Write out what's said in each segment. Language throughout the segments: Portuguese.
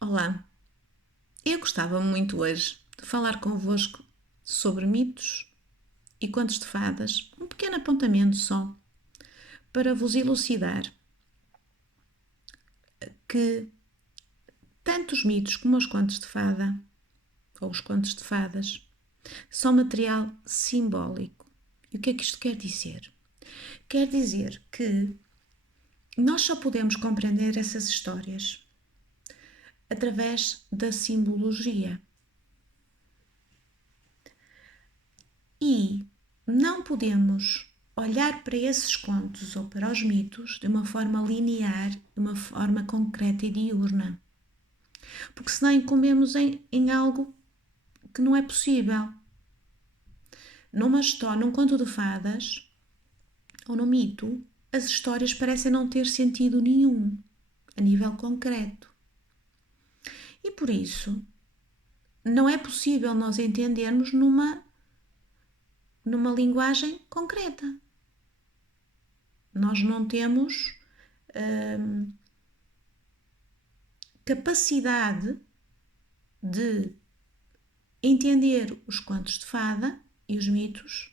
Olá, eu gostava muito hoje de falar convosco sobre mitos e contos de fadas, um pequeno apontamento só, para vos elucidar que tanto os mitos como os contos de fada, ou os contos de fadas, são material simbólico. E o que é que isto quer dizer? Quer dizer que nós só podemos compreender essas histórias através da simbologia. E não podemos olhar para esses contos ou para os mitos de uma forma linear, de uma forma concreta e diurna. Porque senão incumbimos em algo que não é possível. Numa história, num conto de fadas ou num mito, as histórias parecem não ter sentido nenhum a nível concreto. E por isso, não é possível nós entendermos numa linguagem concreta. Nós não temos capacidade de entender os contos de fada e os mitos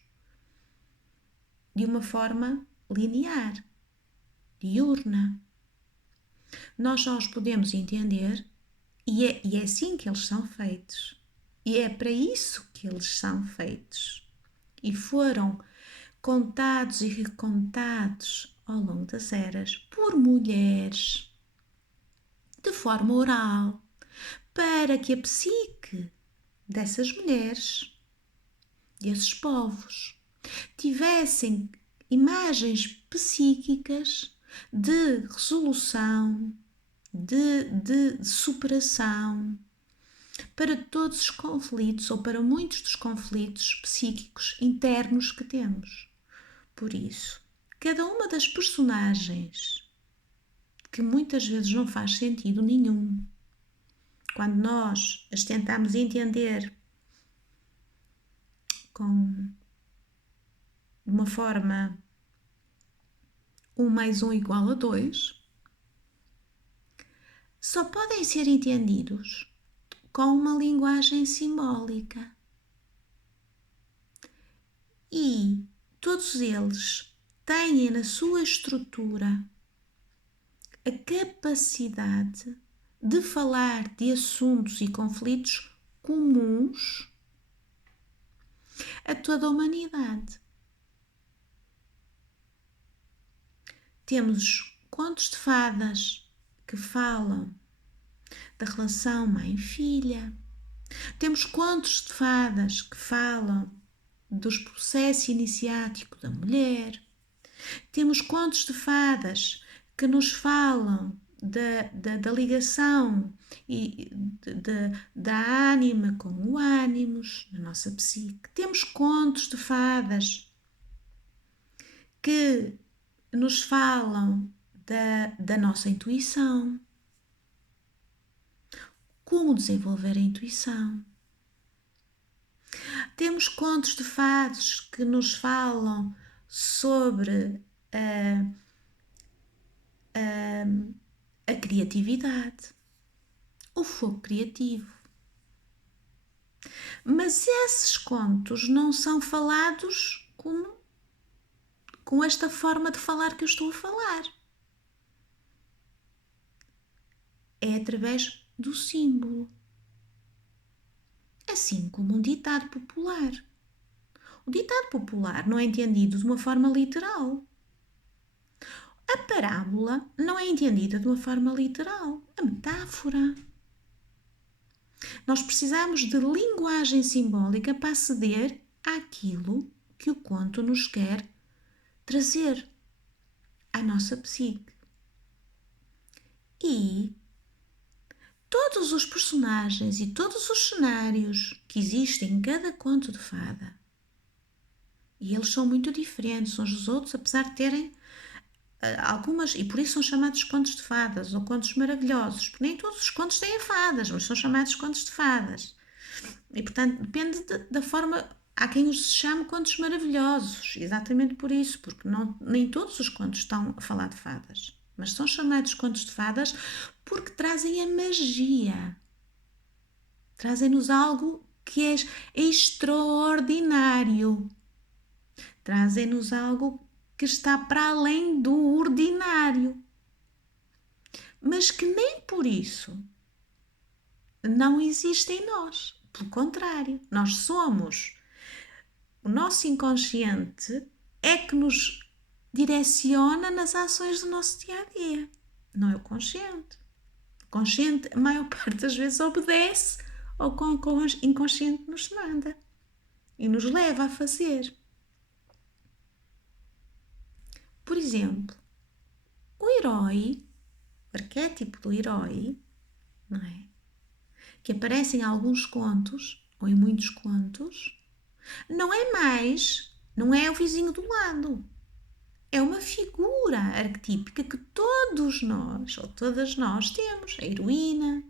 de uma forma linear, diurna. Nós só os podemos entender e é assim que eles são feitos. E é para isso que eles são feitos. E foram contados e recontados ao longo das eras por mulheres, de forma oral, para que a psique dessas mulheres, desses povos, tivessem imagens psíquicas de resolução, de superação para todos os conflitos ou para muitos dos conflitos psíquicos internos que temos. Por isso, cada uma das personagens, que muitas vezes não faz sentido nenhum, quando nós as tentamos entender de uma forma 1 mais 1 igual a 2, só podem ser entendidos com uma linguagem simbólica. E todos eles têm na sua estrutura a capacidade de falar de assuntos e conflitos comuns a toda a humanidade. Temos contos de fadas que falam da relação mãe-filha. Temos contos de fadas que falam dos processos iniciáticos da mulher. Temos contos de fadas que nos falam da ligação e da ânima com o ânimos, na nossa psique. Temos contos de fadas que nos falam da nossa intuição, como desenvolver a intuição. Temos contos de fadas que nos falam sobre a criatividade, o fogo criativo. Mas esses contos não são falados com esta forma de falar que eu estou a falar. É através do símbolo. Assim como um ditado popular. O ditado popular não é entendido de uma forma literal. A parábola não é entendida de uma forma literal. A metáfora. Nós precisamos de linguagem simbólica para aceder àquilo que o conto nos quer trazer à nossa psique. E todos os personagens e todos os cenários que existem em cada conto de fada, e eles são muito diferentes uns dos outros, apesar de terem algumas, e por isso são chamados contos de fadas ou contos maravilhosos, porque nem todos os contos têm fadas, mas são chamados contos de fadas. E portanto depende da forma. Há quem os chame contos maravilhosos, exatamente por isso, porque nem todos os contos estão a falar de fadas. mas são chamados contos de fadas porque trazem a magia. Trazem-nos algo que é extraordinário. Trazem-nos algo que está para além do ordinário. Mas que nem por isso não existe em nós. Pelo contrário, nós somos. O nosso inconsciente é que nos direciona nas ações do nosso dia-a-dia. Não é o consciente. O consciente, a maior parte das vezes, obedece ao que o inconsciente nos manda e nos leva a fazer. Por exemplo, o herói, o arquétipo do herói, não é? Que aparece em alguns contos, ou em muitos contos, não é o vizinho do lado. É uma figura arquetípica que todos nós, ou todas nós, temos. A heroína,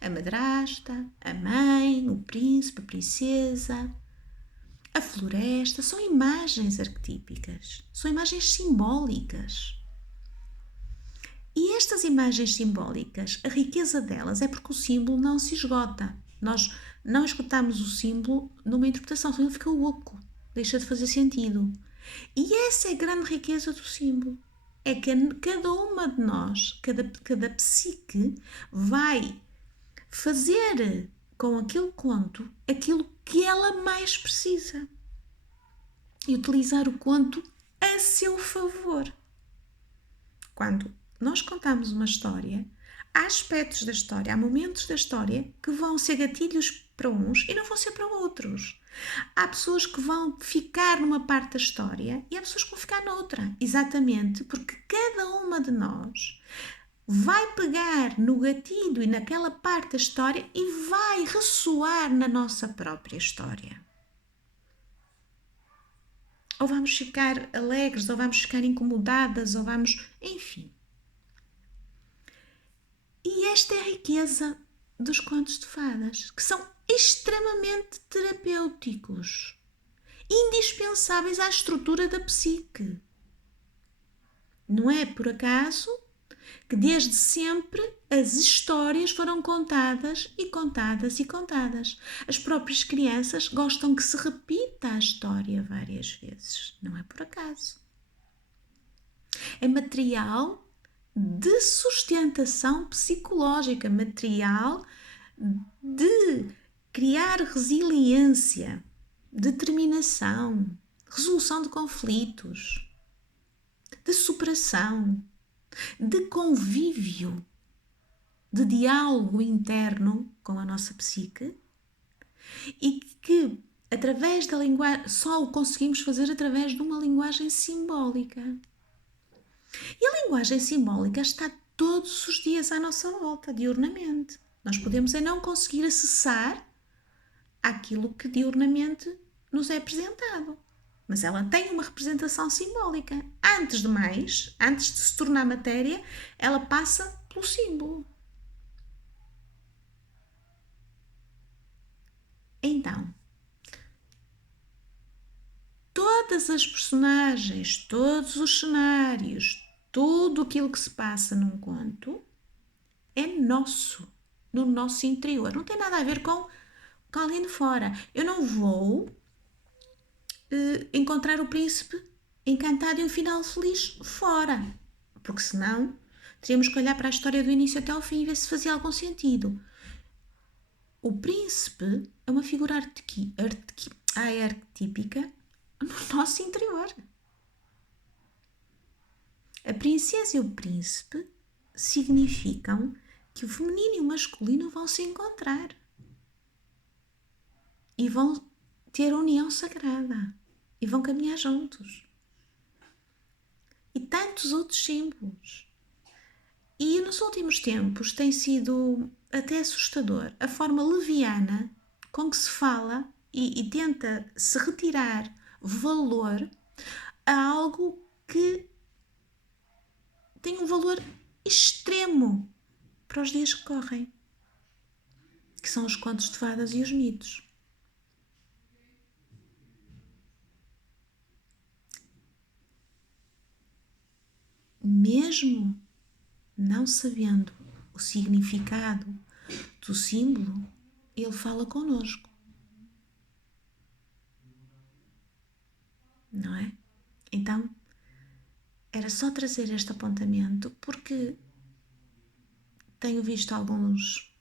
a madrasta, a mãe, o príncipe, a princesa, a floresta. São imagens arquetípicas, são imagens simbólicas. E estas imagens simbólicas, a riqueza delas é porque o símbolo não se esgota. Nós não esgotamos o símbolo numa interpretação, senão fica oco, deixa de fazer sentido. E essa é a grande riqueza do símbolo. É que cada uma de nós, cada psique, vai fazer com aquele conto aquilo que ela mais precisa. E utilizar o conto a seu favor. Quando nós contamos uma história, há aspectos da história, há momentos da história que vão ser gatilhos para uns e não vão ser para outros. Há pessoas que vão ficar numa parte da história e há pessoas que vão ficar noutra. Exatamente porque cada uma de nós vai pegar no gatilho e naquela parte da história e vai ressoar na nossa própria história. Ou vamos ficar alegres, ou vamos ficar incomodadas, ou vamos... Enfim. E esta é a riqueza dos contos de fadas, que são extremamente terapêuticos, indispensáveis à estrutura da psique. Não é por acaso que desde sempre as histórias foram contadas e contadas e contadas. As próprias crianças gostam que se repita a história várias vezes. Não é por acaso. É material de sustentação psicológica, material de criar resiliência, determinação, resolução de conflitos, de superação, de convívio, de diálogo interno com a nossa psique e que através da linguagem, só o conseguimos fazer através de uma linguagem simbólica. E a linguagem simbólica está todos os dias à nossa volta, diurnamente. Nós podemos não conseguir acessar aquilo que diurnamente nos é apresentado. Mas ela tem uma representação simbólica. Antes de mais, antes de se tornar matéria, ela passa pelo símbolo. Então, todas as personagens, todos os cenários, tudo aquilo que se passa num conto é nosso, no nosso interior. Não tem nada a ver com alguém de fora. Eu não vou encontrar o príncipe encantado e um final feliz fora, porque senão teríamos que olhar para a história do início até ao fim e ver se fazia algum sentido. O príncipe é uma figura arquetípica no nosso interior. A princesa e o príncipe significam que o feminino e o masculino vão se encontrar e vão ter a união sagrada e vão caminhar juntos. E tantos outros símbolos. E nos últimos tempos tem sido até assustador a forma leviana com que se fala e tenta se retirar valor a algo que tem um valor extremo para os dias que correm, que são os contos de fadas e os mitos. Mesmo não sabendo o significado do símbolo, ele fala connosco. Não é? Então, era só trazer este apontamento porque tenho visto alguns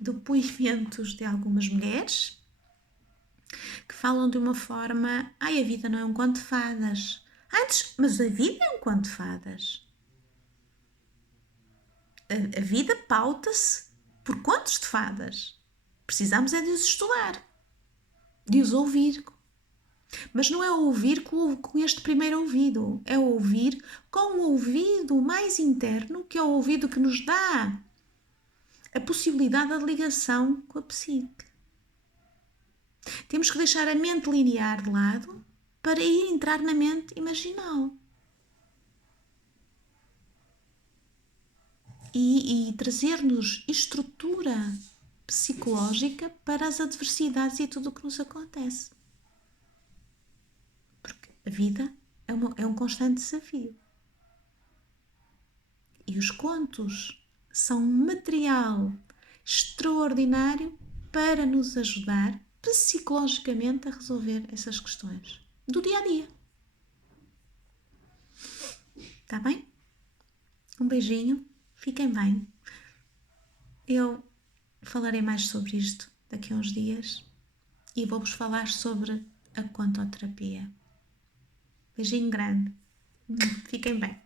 depoimentos de algumas mulheres que falam de uma forma: ai, a vida não é um conto de fadas. Mas a vida é um conto de fadas. A vida pauta-se por contos de fadas. Precisamos é de os estudar, de os ouvir. Mas não é ouvir com este primeiro ouvido, é ouvir com o ouvido mais interno, que é o ouvido que nos dá a possibilidade da ligação com a psique. Temos que deixar a mente linear de lado para ir entrar na mente imaginal. E trazer-nos estrutura psicológica para as adversidades e tudo o que nos acontece. Porque a vida é um constante desafio. E os contos são um material extraordinário para nos ajudar psicologicamente a resolver essas questões do dia a dia. Está bem? Um beijinho, fiquem bem. Eu falarei mais sobre isto daqui a uns dias e vou-vos falar sobre a contoterapia. Beijinho grande. Fiquem bem.